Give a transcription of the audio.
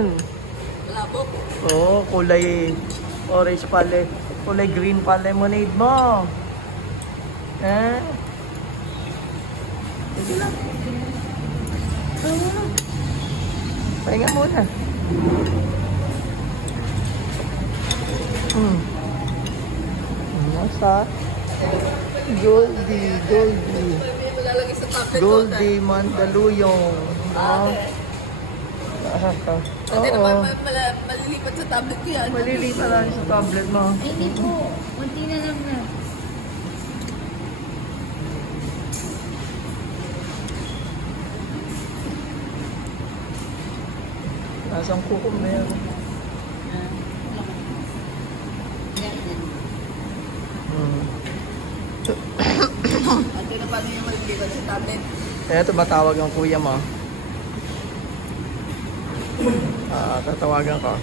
yan? Malabo. Oo, kulay orange pala. Kulay green pa lemonade mo. Ha? Sige lang. Pahinga muna. Nasa? Goldie. May malalagay sa tablet ko. Goldie Mandaluyong. No? Hindi naman malilipat sa tablet ko yan. Malilipa lang sa tablet mo. Ay, hindi po. Kunti na lang na. Nasang kuko meron. At yun na paano yung malilipat sa tablet. Kaya tumatawag ang kuya mo. Tatawagan ko.